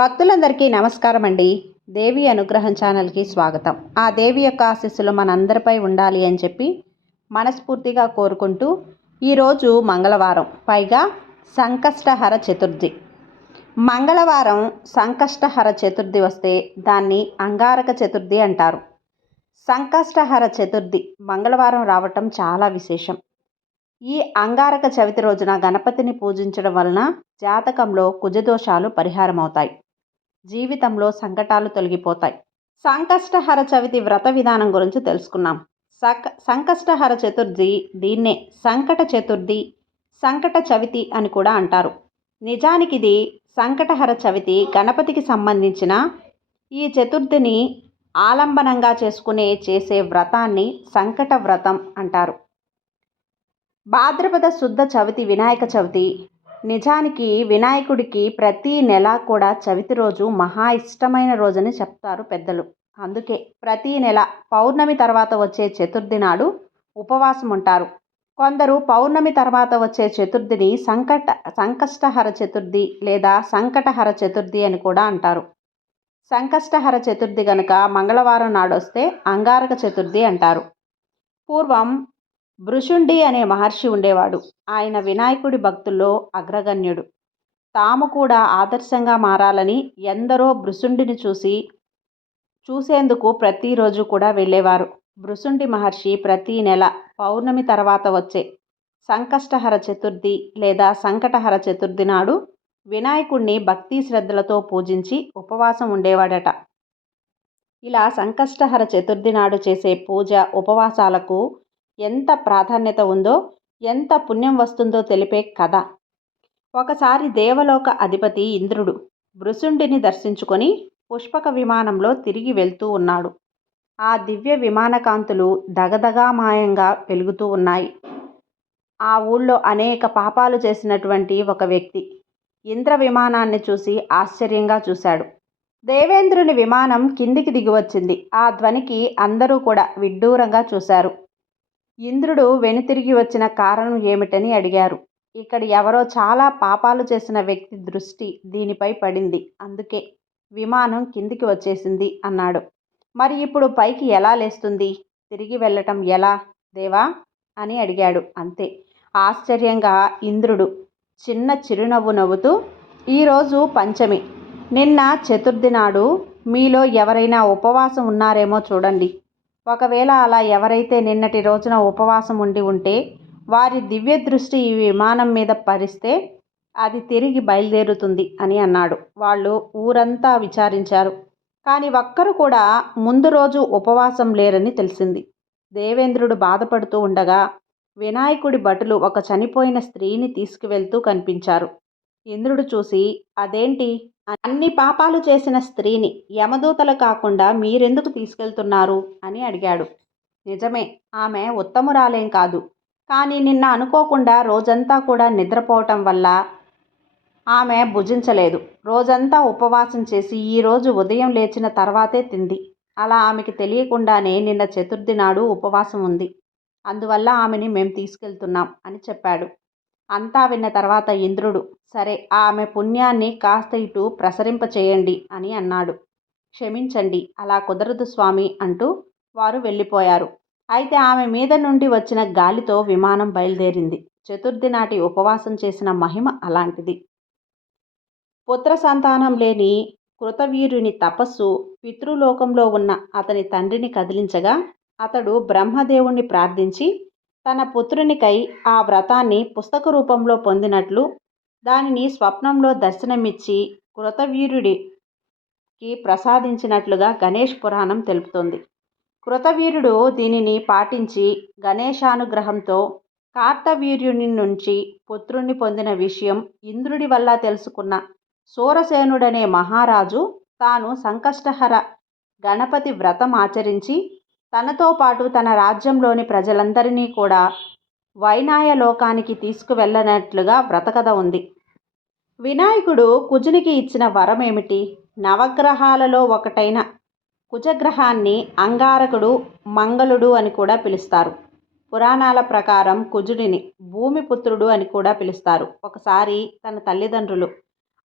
భక్తులందరికీ నమస్కారం అండి దేవి అనుగ్రహం ఛానల్కి స్వాగతం. ఆ దేవి యొక్క ఆశీస్సులు మనందరిపై ఉండాలి అని చెప్పి మనస్ఫూర్తిగా కోరుకుంటూ ఈరోజు మంగళవారం పైగా సంకష్టహర చతుర్థి. మంగళవారం సంకష్టహర చతుర్థి వస్తే దాన్ని అంగారక చతుర్థి అంటారు. సంకష్టహర చతుర్థి మంగళవారం రావటం చాలా విశేషం. ఈ అంగారక చవితి రోజున గణపతిని పూజించడం వలన జాతకంలో కుజదోషాలు పరిహారమవుతాయి. జీవితంలో సంకటాలు తొలగిపోతాయి. సంకష్టహర చవితి వ్రత విధానం గురించి తెలుసుకున్నాం. సక సంకష్టహర చతుర్థి దీన్నే సంకట చతుర్థి సంకట చవితి అని కూడా అంటారు. నిజానికి ఇది సంకటహర చవితి. గణపతికి సంబంధించిన ఈ చతుర్థిని ఆలంబనంగా చేసుకునే చేసే వ్రతాన్ని సంకట వ్రతం అంటారు. భాద్రపద శుద్ధ చవితి వినాయక చవితి నిజానికి వినాయకుడికి ప్రతి నెల కూడా చవితి రోజు మహా ఇష్టమైన రోజని చెప్తారు పెద్దలు. అందుకే ప్రతి నెల పౌర్ణమి తర్వాత వచ్చే చతుర్థి నాడు ఉపవాసం ఉంటారు. కొందరు పౌర్ణమి తర్వాత వచ్చే చతుర్థిని సంకట సంకష్టహర చతుర్థి లేదా సంకటహర చతుర్థి అని కూడా అంటారు. సంకష్టహర చతుర్థి గనుక మంగళవారం నాడు వస్తే అంగారక చతుర్థి అంటారు. పూర్వం భృషుండి అనే మహర్షి ఉండేవాడు. ఆయన వినాయకుడి భక్తుల్లో అగ్రగణ్యుడు. తాము కూడా ఆదర్శంగా మారాలని ఎందరో భృశుండిని చూసి చూసేందుకు ప్రతిరోజు కూడా వెళ్ళేవారు. భృశుండి మహర్షి ప్రతి నెల పౌర్ణమి తర్వాత వచ్చే సంకష్టహర చతుర్థి లేదా సంకటహర చతుర్థి నాడు వినాయకుణ్ణి భక్తి శ్రద్ధలతో పూజించి ఉపవాసం ఉండేవాడట. ఇలా సంకష్టహర చతుర్థి నాడు చేసే పూజ ఉపవాసాలకు ఎంత ప్రాధాన్యత ఉందో ఎంత పుణ్యం వస్తుందో తెలిపే కథ. ఒకసారి దేవలోక అధిపతి ఇంద్రుడు భృశుండిని దర్శించుకొని పుష్పక విమానంలో తిరిగి వెళ్తూ ఉన్నాడు. ఆ దివ్య విమానకాంతులు దగదగామాయంగా వెలుగుతూ ఉన్నాయి. ఆ ఊళ్ళో అనేక పాపాలు చేసినటువంటి ఒక వ్యక్తి ఇంద్ర విమానాన్ని చూసి ఆశ్చర్యంగా చూశాడు. దేవేంద్రుని విమానం కిందికి దిగివచ్చింది. ఆ ధ్వనికి అందరూ కూడా విడ్డూరంగా చూశారు. ఇంద్రుడు వెనుతిరిగి వచ్చిన కారణం ఏమిటని అడిగారు. ఇక్కడ ఎవరో చాలా పాపాలు చేసిన వ్యక్తి దృష్టి దీనిపై పడింది. అందుకే విమానం కిందికి వచ్చేసింది అన్నాడు. మరి ఇప్పుడు పైకి ఎలా లేస్తుంది? తిరిగి వెళ్ళటం ఎలా? దేవా? అని అడిగాడు. అంతే. ఆశ్చర్యంగా ఇంద్రుడు చిన్న చిరునవ్వు నవ్వుతూ ఈరోజు పంచమి. నిన్న చతుర్థి నాడు మీలో ఎవరైనా ఉపవాసం ఉన్నారేమో చూడండి. ఒకవేళ అలా ఎవరైతే నిన్నటి రోజున ఉపవాసం ఉండి ఉంటే వారి దివ్య దృష్టి ఈ విమానం మీద పరిస్తే అది తిరిగి బయలుదేరుతుంది అని అన్నాడు. వాళ్ళు ఊరంతా విచారించారు. కానీ ఒక్కరు కూడా ముందు రోజు ఉపవాసం లేరని తెలిసింది. దేవేంద్రుడు బాధపడుతూ ఉండగా వినాయకుడి భటులు ఒక చనిపోయిన స్త్రీని తీసుకువెళ్తూ కనిపించారు. ఇంద్రుడు చూసి అదేంటి? అన్ని పాపాలు చేసిన స్త్రీని యమదూతలు కాకుండా మీరెందుకు తీసుకెళ్తున్నారు? అని అడిగాడు. నిజమే ఆమె ఉత్తమురాలేం కాదు. కానీ నిన్న అనుకోకుండా రోజంతా కూడా నిద్రపోవటం వల్ల ఆమె భుజించలేదు. రోజంతా ఉపవాసం చేసి ఈరోజు ఉదయం లేచిన తర్వాతే తింది. అలా ఆమెకి తెలియకుండానే నిన్న చతుర్థి నాడు ఉపవాసం ఉంది. అందువల్ల ఆమెని మేము తీసుకెళ్తున్నాం అని చెప్పాడు. అంతా విన్న తర్వాత ఇంద్రుడు సరే ఆమె పుణ్యాన్ని కాస్త ఇటు ప్రసరింపచేయండి అని అన్నాడు. క్షమించండి అలా కుదరదు స్వామి అంటూ వారు వెళ్ళిపోయారు. అయితే ఆమె మీద నుండి వచ్చిన గాలితో విమానం బయలుదేరింది. చతుర్థి నాటి ఉపవాసం చేసిన మహిమ అలాంటిది. పుత్ర సంతానం లేని కృతవీరుని తపస్సు పితృలోకంలో ఉన్న అతని తండ్రిని కదిలించగా అతడు బ్రహ్మదేవుణ్ణి ప్రార్థించి తన పుత్రునికై ఆ వ్రతాన్ని పుస్తక రూపంలో పొందినట్లు దానిని స్వప్నంలో దర్శనమిచ్చి కృతవీరుడికి ప్రసాదించినట్లుగా గణేష్ పురాణం తెలుపుతుంది. కృతవీరుడు దీనిని పాటించి గణేశానుగ్రహంతో కార్తవీర్యుని నుంచి పుత్రుణ్ణి పొందిన విషయం ఇంద్రుడి వల్ల తెలుసుకున్న సూరసేనుడనే మహారాజు తాను సంకష్టహర గణపతి వ్రతం ఆచరించి తనతో పాటు తన రాజ్యంలోని ప్రజలందరినీ కూడా వైనాయ లోకానికి తీసుకువెళ్ళనట్లుగా వ్రతకథ ఉంది. వినాయకుడు కుజునికి ఇచ్చిన వరం ఏమిటి నవగ్రహాలలో ఒకటైన కుజగ్రహాన్ని అంగారకుడు మంగళుడు అని కూడా పిలుస్తారు. పురాణాల ప్రకారం కుజుడిని భూమిపుత్రుడు అని కూడా పిలుస్తారు. ఒకసారి తన తల్లిదండ్రులు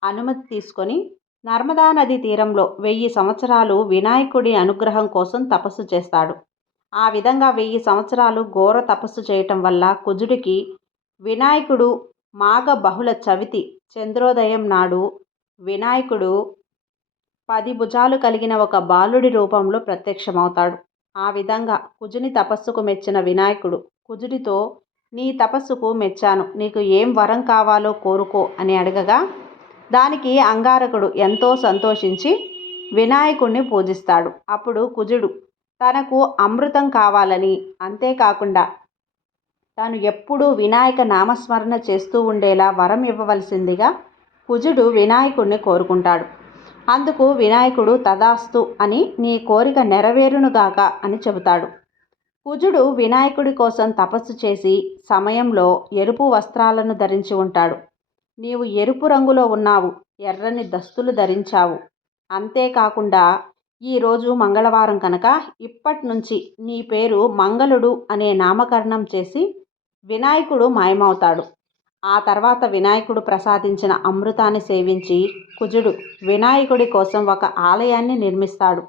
అనుమతి తీసుకొని నర్మదా నది తీరంలో వెయ్యి సంవత్సరాలు వినాయకుడి అనుగ్రహం కోసం తపస్సు చేస్తాడు. ఆ విధంగా వెయ్యి సంవత్సరాలు ఘోర తపస్సు చేయటం వల్ల కుజుడికి వినాయకుడు మాఘ బహుళ చవితి చంద్రోదయం నాడు వినాయకుడు పది భుజాలు కలిగిన ఒక బాలుడి రూపంలో ప్రత్యక్షమవుతాడు. ఆ విధంగా కుజుని తపస్సుకు మెచ్చిన వినాయకుడు కుజుడితో నీ తపస్సుకు మెచ్చాను నీకు ఏం వరం కావాలో కోరుకో అని అడగగా దానికి అంగారకుడు ఎంతో సంతోషించి వినాయకుణ్ణి పూజిస్తాడు. అప్పుడు కుజుడు తనకు అమృతం కావాలని అంతేకాకుండా తాను ఎప్పుడూ వినాయక నామస్మరణ చేస్తూ ఉండేలా వరం ఇవ్వవలసిందిగా కుజుడు వినాయకుడిని కోరుకుంటాడు. అందుకు వినాయకుడు తదాస్తు అని నీ కోరిక నెరవేరునుగాక అని చెబుతాడు. కుజుడు వినాయకుడి కోసం తపస్సు చేసి సమయంలో ఎరుపు వస్త్రాలను ధరించి ఉంటాడు. నీవు ఎరుపు రంగులో ఉన్నావు ఎర్రని దస్తులు ధరించావు. అంతేకాకుండా ఈరోజు మంగళవారం కనుక ఇప్పటి నుంచి నీ పేరు మంగళుడు అనే నామకరణం చేసి వినాయకుడు మాయమవుతాడు. ఆ తర్వాత వినాయకుడు ప్రసాదించిన అమృతాన్ని సేవించి కుజుడు వినాయకుడి కోసం ఒక ఆలయాన్ని నిర్మిస్తాడు.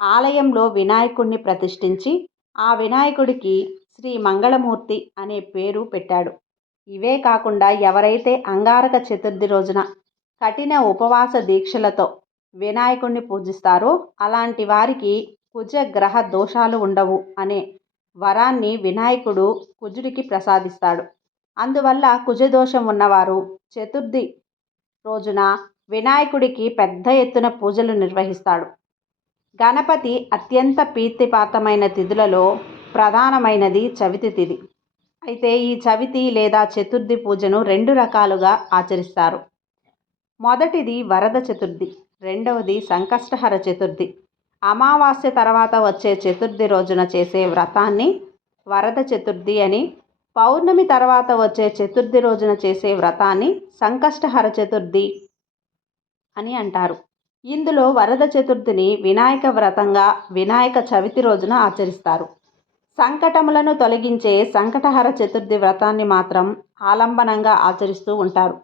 ఆలయంలో వినాయకుడిని ప్రతిష్ఠించి ఆ వినాయకుడికి శ్రీ మంగళమూర్తి అనే పేరు పెట్టాడు. ఇవే కాకుండా ఎవరైతే అంగారక చతుర్థి రోజున కఠిన ఉపవాస దీక్షలతో వినాయకుడిని పూజిస్తారో అలాంటి వారికి కుజ గ్రహ దోషాలు ఉండవు అనే వరాన్ని వినాయకుడు కుజుడికి ప్రసాదిస్తాడు. అందువల్ల కుజదోషం ఉన్నవారు చతుర్థి రోజున వినాయకుడికి పెద్ద ఎత్తున పూజలు నిర్వహిస్తాడు. గణపతి అత్యంత ప్రీతిపాతమైన తిథులలో ప్రధానమైనది చవితి తిథి. అయితే ఈ చవితి లేదా చతుర్థి పూజను రెండు రకాలుగా ఆచరిస్తారు. మొదటిది వరద చతుర్థి రెండవది సంకష్టహర చతుర్థి. అమావాస్య తర్వాత వచ్చే చతుర్థి రోజున చేసే వ్రతాన్ని వరద చతుర్థి అని పౌర్ణమి తర్వాత వచ్చే చతుర్థి రోజున చేసే వ్రతాన్ని సంకష్టహర చతుర్థి అని అంటారు. ఇందులో వరద చతుర్థిని వినాయక వ్రతంగా వినాయక చవితి రోజున ఆచరిస్తారు. సంకటములను తొలగించే సంకటహర చతుర్థి వ్రతాన్ని మాత్రం ఆలంబనంగా ఆచరిస్తూ ఉంటారు.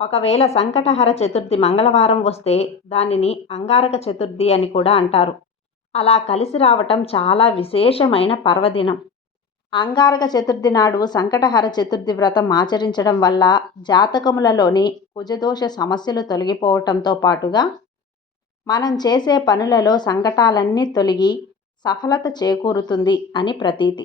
ఒకవేళ సంకటహర చతుర్థి మంగళవారం వస్తే దానిని అంగారక చతుర్థి అని కూడా అంటారు. అలా కలిసి రావటం చాలా విశేషమైన పర్వదినం. అంగారక చతుర్థి నాడు సంకటహర చతుర్థి వ్రతం ఆచరించడం వల్ల జాతకములలోని కుజదోష సమస్యలు తొలగిపోవటంతో పాటుగా మనం చేసే పనులలో సంకటాలన్నీ తొలగి సఫలత చేకూరుతుంది అని ప్రతీతి.